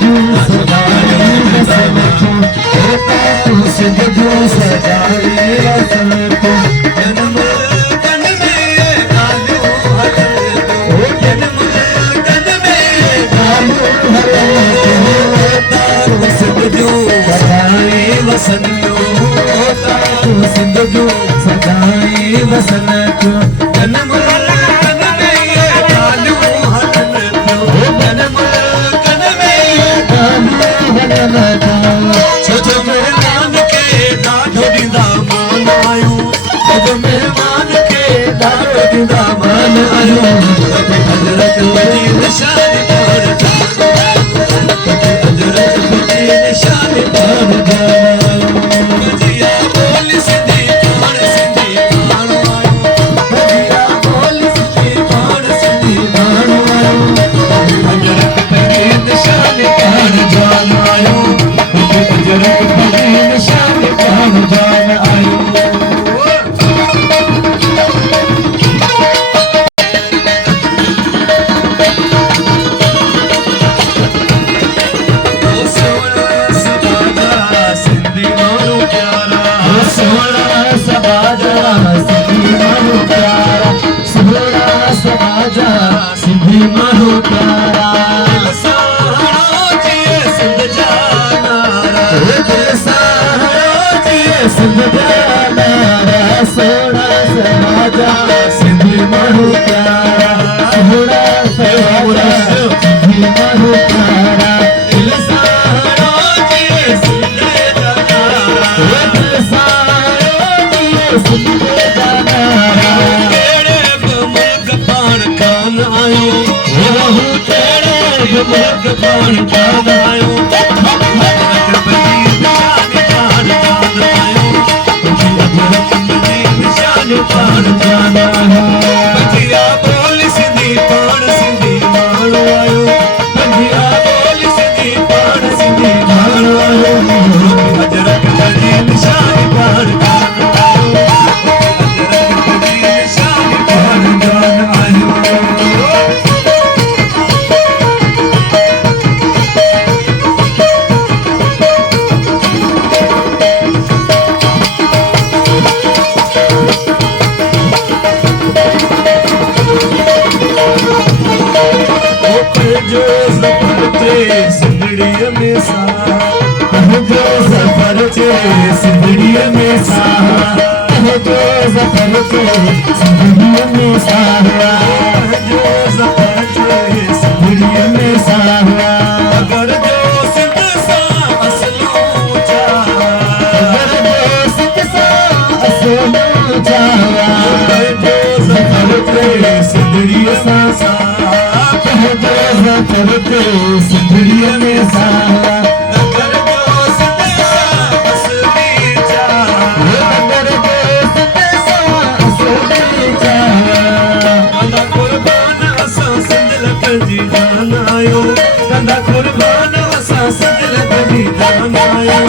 जो सदाई वसन को होता तू सिंध जो सदाई वसन को जन्म तन में कालू हलन को जन्म तन में कालू हलन को होता तू सिंध जो सदाई वसन को होता तू सिंध जो सदाई वसन को जन्म छोटो मेहमान के ॾाढो ॾींदा मान आयो छोटो मेहमान के ॾाढो ॾींदा मान आयो हज़रत वजी निशान पार हज़रत वजी निशान पार भजिया बोल सिंधी पाण सिंधी पाण आयो भजिया बोल सिंधी पाण सिंधी पाण आयो हज़रत वजी निशान पार जान आयो हज़रत वजी निशान पार जान आयो सिंधी माण्हू प्यारा सिंध जा नारा सिंध जा नारा सोना समाजा सिंधी माण्हू प्यारा सोना समाजा सिंधी माण्हू प्यारा सिंध जा नारा सिंध जा नारा आयो वो तेरे मुल्क पान जान आयो हज़रत वजी निशान पान जान आयो हज़रत वजी निशान पान जान आयो भजिया बोल सिंधी पान सिंधी माण्हू आयो भजिया बोल सिंधी पान सिंधी माण्हू आयो हज़रत वजी निशान पान जान आयो हज़रत वजी निशान पान जान आयो जो सफर थे सिंधड़ीअ में सा जो सफर थे सिंधड़ीअ में सा जो सफर थे सिंधड़ीअ में सा जो सफर थे सिंधड़ीअ में सा अगर जो सिंध सा असलो ऊंचा अगर जो सिंध सा असलो ऊंचा जो सफर थे सिंधड़ीअ सा जो सफर थे सिंधड़ीअ में सा अगर जो सिंध सा असली चा अगर जो सिंध सा असली चा कंदा कुर्बान असां सिंध लखजी जान आयो कंदा कुर्बान असां सिंध लखजी जान आयो